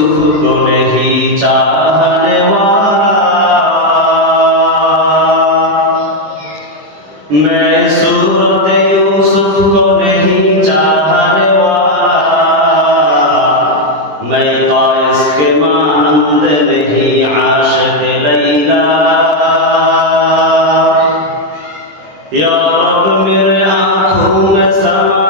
सुख को नहीं चाहने वाला मैं सूरत यूसुफ को नहीं चाहने वाला मैं इसके तो इसके मानंद नहीं आशक लैला या रब मेरे आंखों में समा